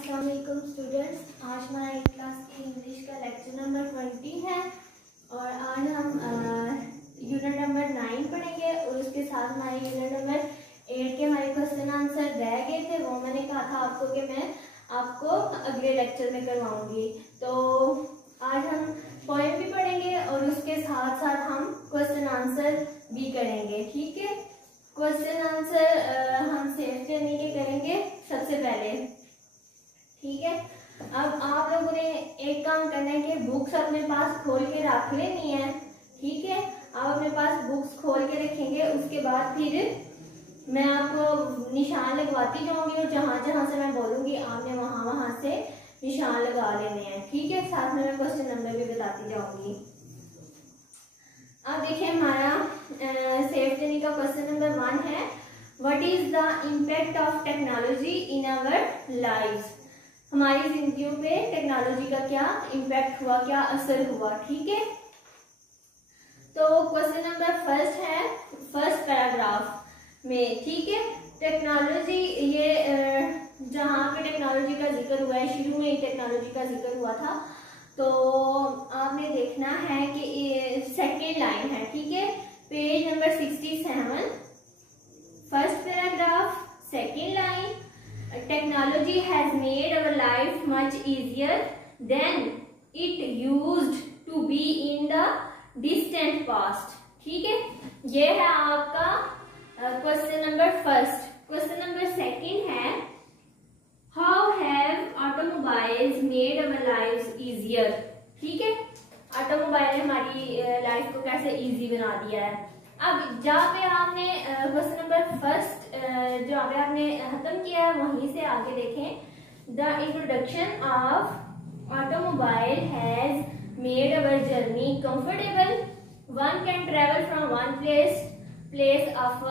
अस्सलाम वालेकुम स्टूडेंट्स, आज हमारा क्लास की इंग्लिश का लेक्चर नंबर 20 है और आज हम यूनिट नंबर 9 पढ़ेंगे और उसके साथ हमारे यूनिट नंबर 8 के हमारे क्वेश्चन आंसर रह गए थे। वो मैंने कहा था आपको कि मैं आपको अगले लेक्चर में करवाऊंगी। तो आज हम पोएम भी पढ़ेंगे और उसके साथ साथ हम क्वेश्चन आंसर भी करेंगे। ठीक है, क्वेश्चन आंसर हम सेव करने के करेंगे सबसे पहले। ठीक है, अब आप लोगों ने एक काम करना है कि बुक्स अपने पास खोल के रख लेनी है। ठीक है, आप अपने पास बुक्स खोल के रखेंगे, उसके बाद फिर मैं आपको निशान लगवाती जाऊंगी और जहां जहां से मैं बोलूंगी आपने वहां वहां से निशान लगा लेने हैं। ठीक है, साथ में मैं क्वेश्चन नंबर भी बताती जाऊंगी। अब देखिए हमारा सेव करने का क्वेश्चन नंबर 1 है, what is the impact of technology in our lives. हमारी जिंदगियों पे टेक्नोलॉजी का क्या इम्पैक्ट हुआ, क्या असर हुआ। ठीक है, तो क्वेश्चन नंबर फर्स्ट है फर्स्ट पैराग्राफ में। ठीक है, टेक्नोलॉजी, ये जहाँ पे टेक्नोलॉजी का जिक्र हुआ है, शुरू में ही टेक्नोलॉजी का जिक्र हुआ था, तो आपने देखना है कि ये सेकेंड लाइन है। ठीक है, page number 67 first paragraph second line, technology has made our life much easier than it used to be in the distant past. ठीक है, ये है आपका question number first. Question number second है, how have automobiles made our lives easier. ठीक है, automobile ने हमारी लाइफ को कैसे इजी बना दिया है। अब जहाँ पे आपने क्वेश्चन नंबर फर्स्ट जहाँ पे आपने खत्म किया है वहीं से आगे देखें, the introduction of automobile has made our journey comfortable, one can travel from one place of the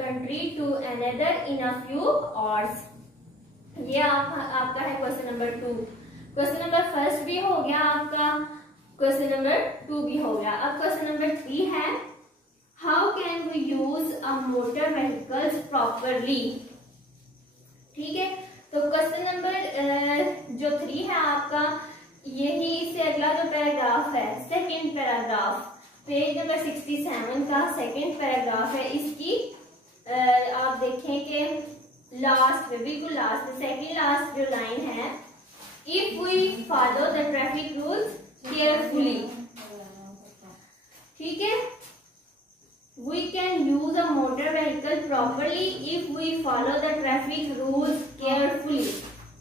country to another in a few hours. ये आपका है question number 2। Question number first भी हो गया आपका, क्वेश्चन नंबर 2 भी हो गया। अब क्वेश्चन नंबर 3 है, how can we use a motor vehicles properly. ठीक है, तो क्वेश्चन नंबर जो 3 है आपका, यही इससे अगला जो पैराग्राफ है सेकेंड पैराग्राफ, पेज नंबर 67 का सेकेंड पैराग्राफ है। इसकी आप देखें कि लास्ट में, बिल्कुल लास्ट में, सेकेंड लास्ट जो लाइन है, if we follow the traffic rules carefully. ठीक है, we can use a motor vehicle properly if we follow the traffic rules carefully।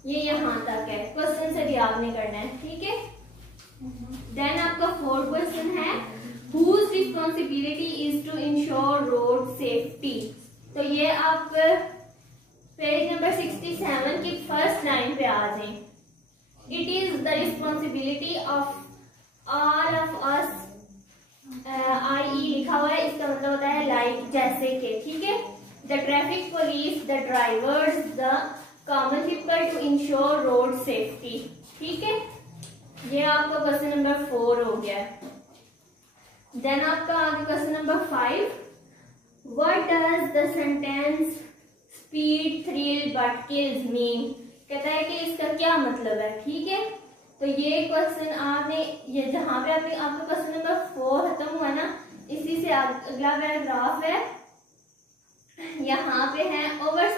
ये यहाँ तक है, क्वेश्चन से भी आपने करना है। ठीक है, देन आपका फोर्थ क्वेश्चन है, whose responsibility is to ensure road safety। तो ये आप पेज नंबर 67 की फर्स्ट लाइन पे आ जाएं। It is the responsibility of all of us, IE लिखा हुआ है, इसका मतलब होता है लाइक, जैसे कि। ठीक है, the traffic police, the drivers, the common people to ensure road safety. ठीक है, ये आपका क्वेश्चन नंबर 4 हो गया। देन आपका आगे question number 5, what does the sentence speed thrill but kills mean. कहता है कि इसका क्या मतलब है। ठीक है, तो ये क्वेश्चन आपने, ये जहां पे आपने आपका क्वेश्चन नंबर 4 खत्म हुआ ना, इसी से अगला पैराग्राफ है, यहाँ पे है, over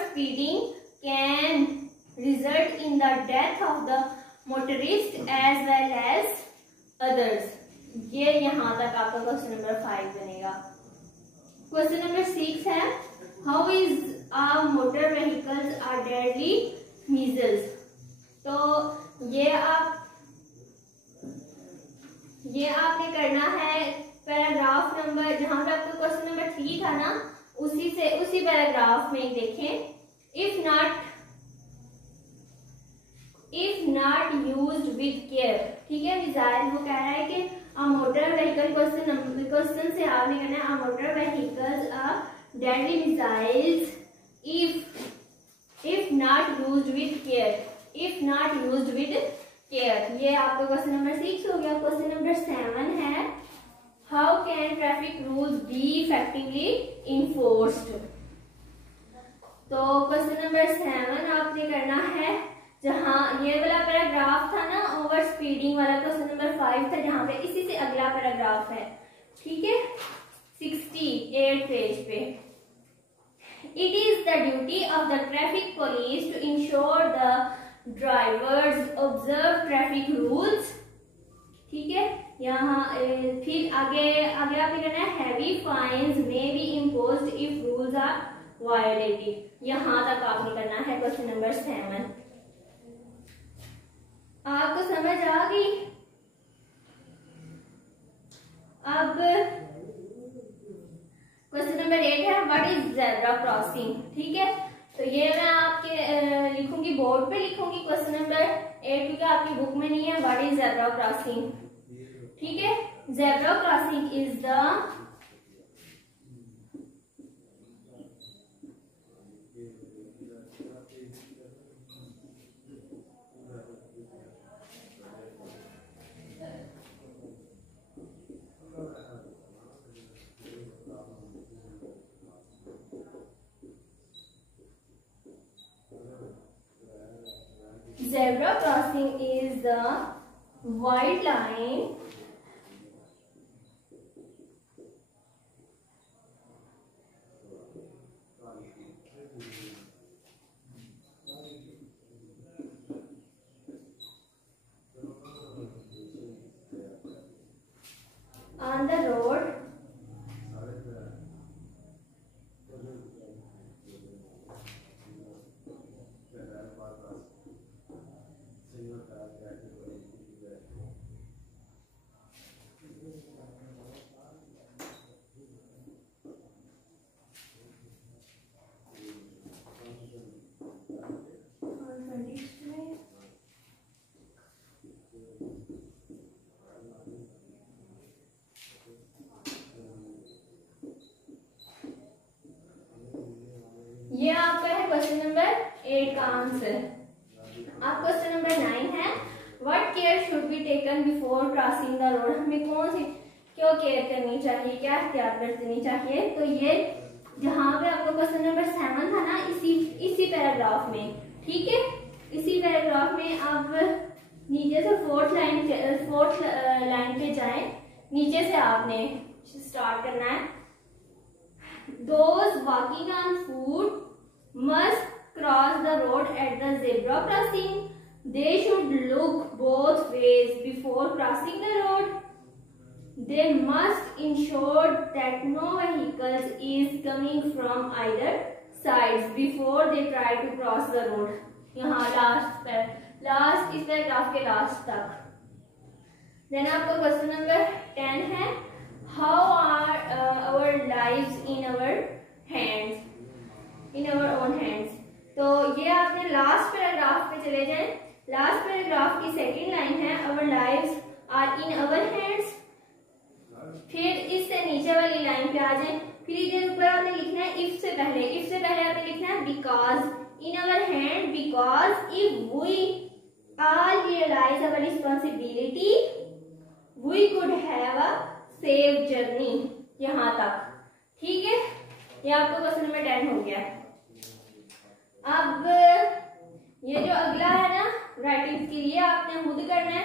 speeding can result in the death of the motorist as well as others. ये यहाँ तक आपका क्वेश्चन नंबर 5 बनेगा। क्वेश्चन नंबर 6 है, how is our motor vehicles are deadly missiles. तो ये आपने करना है पैराग्राफ नंबर, जहां पे आपका क्वेश्चन नंबर 3 था ना, उसी पैराग्राफ में देखें, if not used with care. ठीक है, मिसाइल वो कह रहा है कि अ मोटर व्हीकल, क्वेश्चन से आपने कहना है, a motor vehicles are deadly missiles if not used with care, if not used with care. ये आपका क्वेश्चन नंबर 6 हो गया। क्वेश्चन नंबर 7 है, how can traffic rules B effectively enforced. तो क्वेश्चन नंबर 7 आपने करना है, जहां ये वाला पैराग्राफ था ना ओवर स्पीडिंग वाला, क्वेश्चन नंबर 5 था, जहां पे इसी से अगला पैराग्राफ है, ठीक है, 68 पेज पे। It is the duty of the traffic police to ensure the drivers observe traffic rules, ठीक है। यहाँ फिर आगे आगे आपने करना है, heavy fines may be imposed if rules are violated। यहाँ तक आपने करना है क्वेश्चन नंबर 7। आपको समझ आ गई? अब क्वेश्चन नंबर 8 है, व्हाट इज ज़ेब्रा क्रॉसिंग, ठीक है। तो ये मैं आपके लिखूंगी, बोर्ड पे लिखूंगी क्वेश्चन नंबर 8, क्योंकि आपकी बुक में नहीं है। व्हाट इज ज़ेब्रा क्रॉसिंग, ठीक है। Zebra crossing is the Zebra crossing is the white line on the road ये आपका है क्वेश्चन नंबर 8 का आंसर। आप क्वेश्चन नंबर 9 है, what care should be taken before crossing the road, हमें कौन सी क्यों केयर करनी चाहिए, क्या एहतियात बरतनी चाहिए। तो ये जहां पे आपका क्वेश्चन नंबर 7 था ना, इसी पैराग्राफ में, ठीक है, इसी पैराग्राफ में आप नीचे से फोर्थ लाइन पे जाएं, नीचे से आपने स्टार्ट करना है। Those walking on foot must cross the road at the zebra crossing. They should look both ways before crossing the road. They must ensure that no vehicles is coming from either sides before they try to cross the road. यहाँ last इस paragraph के last तक। Then आपका question number 10 है, how are our lives in our own hands। तो ये आपने last paragraph पे चले जाएं। लास्ट पैराग्राफ की सेकंड लाइन है, our lives are in our hands। फिर इससे नीचे वाली लाइन पे आ जाएं। फिर इधर ऊपर आपने लिखना है इफ से पहले आपने लिखना है because in our hand, because if we all realize our responsibility we could have a safe journey, यहाँ तक, ठीक है। ये आपका क्वेश्चन नंबर 10 हो गया। अब ये जो अगला है ना राइटिंग के लिए आपने खुद करना है,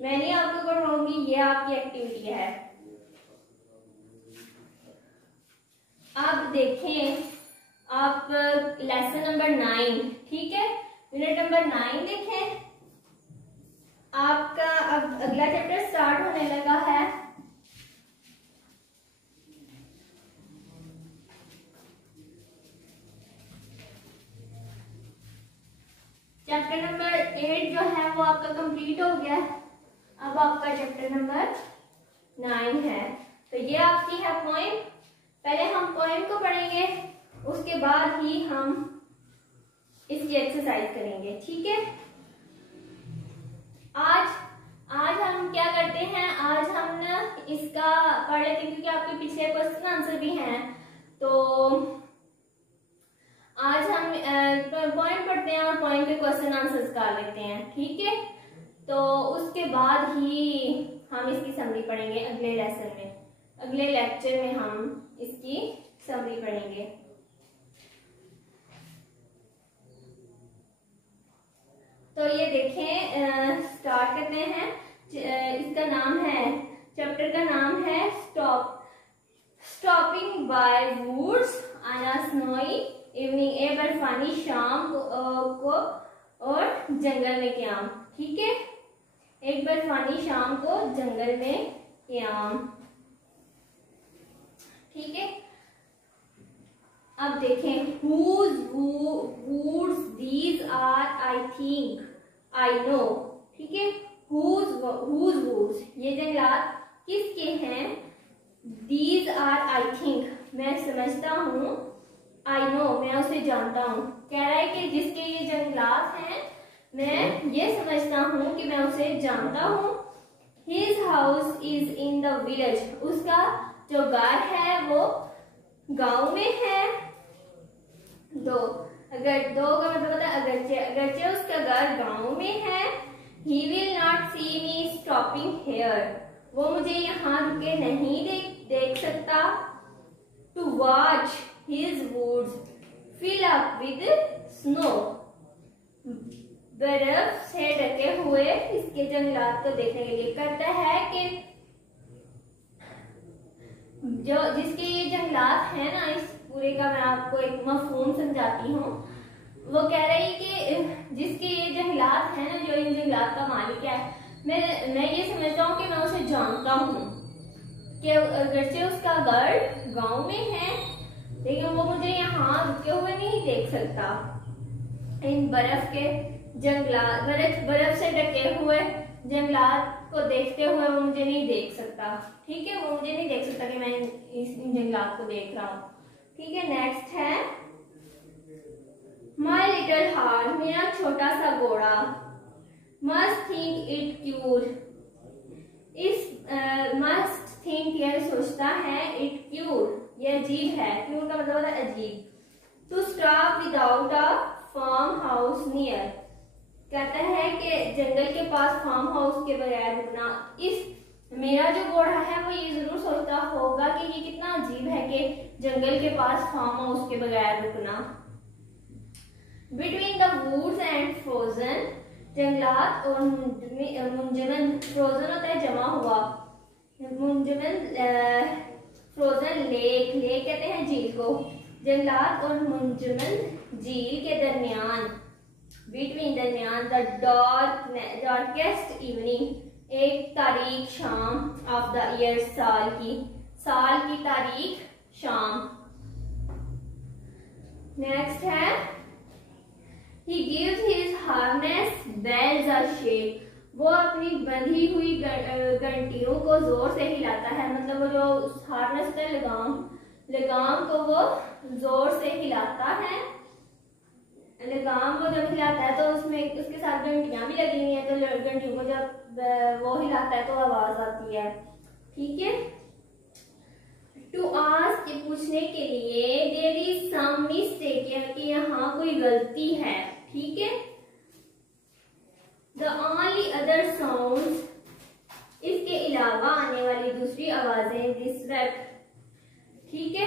मैं नहीं आपको करवाऊंगी, ये आपकी एक्टिविटी है। अब देखें आप लेसन नंबर 9, ठीक है, यूनिट नंबर 9 देखें। आपका अब अगला चैप्टर स्टार्ट होने लगा है। चैप्टर नंबर 8 जो है वो आपका कंप्लीट हो गया। अब आपका चैप्टर नंबर 9 है। तो ये आपकी है पोएम। पहले हम पोएम को पढ़ेंगे, उसके बाद ही हम इसकी एक्सरसाइज करेंगे, ठीक है। आज हम क्या करते हैं, आज हम ना इसका पढ़ लेते हैं, क्योंकि आपके पीछे क्वेश्चन आंसर भी हैं। तो आज हम पॉइंट पढ़ते हैं और पॉइंट के क्वेश्चन आंसर्स कर लेते हैं, ठीक है। तो उसके बाद ही हम इसकी समरी पढ़ेंगे अगले लेसन में, अगले लेक्चर में हम इसकी समरी पढ़ेंगे। तो ये देखें, स्टार्ट करते हैं। इसका नाम है, चैप्टर का नाम है stopping by woods on a snowy evening, ए बर्फानी शाम को और जंगल में क्याम। ठीक है, एक बर्फानी शाम को जंगल में क्याम। ठीक है, अब देखें, whose woods these are, I think, I know। ठीक है, whose woods, ये जंगलात किसके हैं? These are, I think, मैं समझता हूँ, I know, मैं उसे जानता हूँ। कह रहा है कि जिसके ये जंगलात हैं मैं ये समझता हूँ कि मैं उसे जानता हूँ। His house is in the village, उसका जो घर है वो गांव में है। अगर दो का मतलब होता है अगरचे उसका घर गांव में है। He will not see me stopping here, वो मुझे यहाँ रुके नहीं देख सकता। To watch his woods fill up with snow, बर्फ से ढके हुए इसके जंगलात को देखने के लिए करता है कि जो जिसके ये जंगलात हैं ना, इस पूरे का मैं आपको एक मफहूम समझाती हूँ। वो कह रही कि जिसके ये जंगलात हैं ना, जो इन जंगलात का मालिक है, मैं ये समझता हूँ कि मैं उसे जानता हूँ कि अगरचे उसका घर गांव में है लेकिन वो मुझे यहाँ रुके हुए नहीं देख सकता। इन बर्फ के जंगलात, बर्फ से ढके हुए जंगलात को देखते हुए वो मुझे नहीं देख सकता। ठीक है, वो मुझे नहीं देख सकता कि मैं इन जंगलात को देख रहा हूँ। ठीक है, नेक्स्ट है माई लिटिल हार्ट, मेरा छोटा सा घोड़ा। मस्ट थिंक इट क्यूट, इस मस्ट थिंक यह सोचता है, इट क्यूट यह अजीब है। क्यूट का मतलब होता है अजीब। To stop without a farm house near, कहता है कि जंगल के पास फार्म हाउस के बगैर रुकना। इस मेरा जो घोड़ा है वो ये जरूर सोचता होगा कि ये कितना अजीब है कि जंगल के पास फार्म हाउस के बगैर रुकना। Between the woods and frozen, जंगलात और मुंजमन, फ्रोजन होता है जमा हुआ, मुंजमन फ्रोजन लेक, लेक कहते हैं झील को। जंगलात और मुंजमन झील के दरमियान, बिटवीन दरमियान, द डार्केस्ट इवनिंग, एक तारीख शाम, ऑफ द ईयर साल की तारीख शाम। नेक्स्ट है he gives his harness bells a shake, वो अपनी बंधी हुई घंटियों को जोर से हिलाता है। मतलब वो जो हार्नेस है लगाम को वो जोर से हिलाता है। लगाम वो जब हिलाता है तो उसमें उसके साथ घंटियां भी लगी हुई है, तो घंटियों को जब वो हिलाता है तो आवाज आती है। ठीक है, टू आस्क, पूछने के लिए, देयर इज सम मिस्टेक, कि यहाँ कोई गलती है। ठीक है, द ओनली अदर साउंड्स, इसके अलावा आने वाली दूसरी आवाजें, डिस्ट्रैक्ट। ठीक है,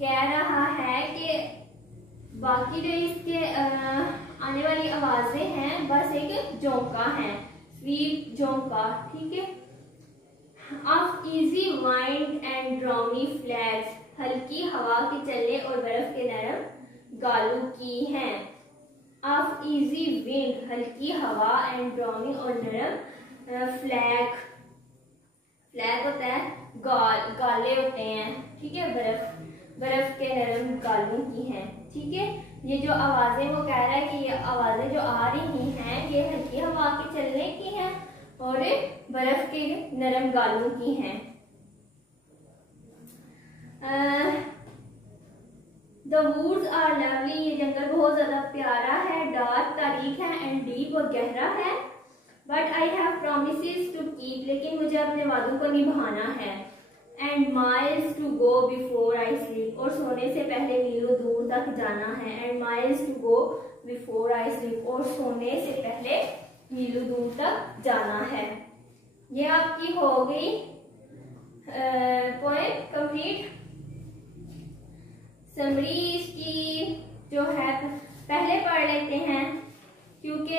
कह रहा है कि बाकी जो इसके आने वाली आवाजें हैं बस एक झोंका है, स्वीप झोंका। ठीक है, of easy wind and downy flakes, हल्की हवा के चलने और बर्फ के नरम गालों की हैं। ऑफ इजी विंड, हल्की हवा, एंड ड्राउनी और नरम फ्लैग होता है गाले होते हैं। ठीक है, बर्फ के नरम गालों की हैं। ठीक है, ये जो आवाजें वो कह रहा है कि ये आवाजें जो आ रही हैं ये हल्की हवा के चलने की हैं और बर्फ के नरम गालों की हैं। द वुड्स आर लवली, ये जंगल बहुत ज्यादा प्यारा है, डार्क तारीख है, एंड डीप और गहरा है। But I have promises to keep, लेकिन मुझे अपने वादों को निभाना है। And miles to go before I sleep, और सोने से पहले मीलों दूर तक जाना है। And miles to go before I sleep, और सोने से पहले मीलों दूर तक जाना है। ये आपकी हो गई पोएम कंप्लीट। समरी इसकी जो है पहले पढ़ लेते हैं, क्योंकि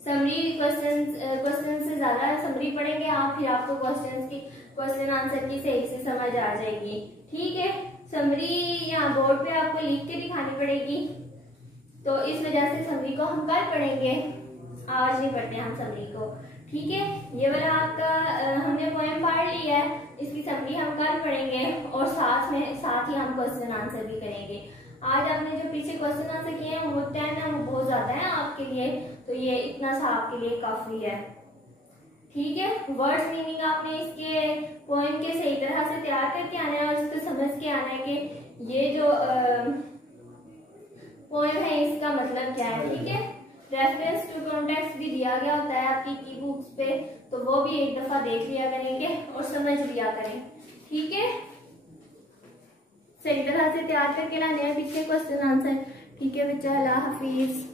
समरी क्वेश्चन से ज्यादा समरी पढ़ेंगे आप, फिर आपको क्वेश्चन आंसर की सही से समझ आ जाएगी। ठीक है, समरी यहाँ बोर्ड पे आपको लिख के दिखानी पड़ेगी, तो इस वजह से समरी को हम कल पढ़ेंगे, आज नहीं पढ़ते हम समरी को। ठीक है, ये वाला आपका हमने पोएम पढ़ लिया है, इसकी समरी हम कल पढ़ेंगे और साथ ही हम क्वेश्चन आंसर भी करेंगे। आज आपने जो पीछे क्वेश्चन आंसर किए हैं वो 10 है, वो बहुत ज्यादा है आपके लिए, तो ये इतना सा आपके लिए काफी है। ठीक है, वर्ड्स मीनिंग आपने इसके पोएम के सही तरह से तैयार करके आना है और इसको समझ के आना है कि ये जो पोएम है इसका मतलब क्या है। ठीक है, रेफरेंस टू कॉन्टेक्स्ट भी दिया गया होता है आपकी की बुक्स पे, तो वो भी एक दफा देख लिया करेंगे और समझ लिया करें। ठीक है, सही तरह से तैयार करके लाने हैं पीछे क्वेश्चन आंसर। ठीक है बच्चा, अल्लाह हाफिज।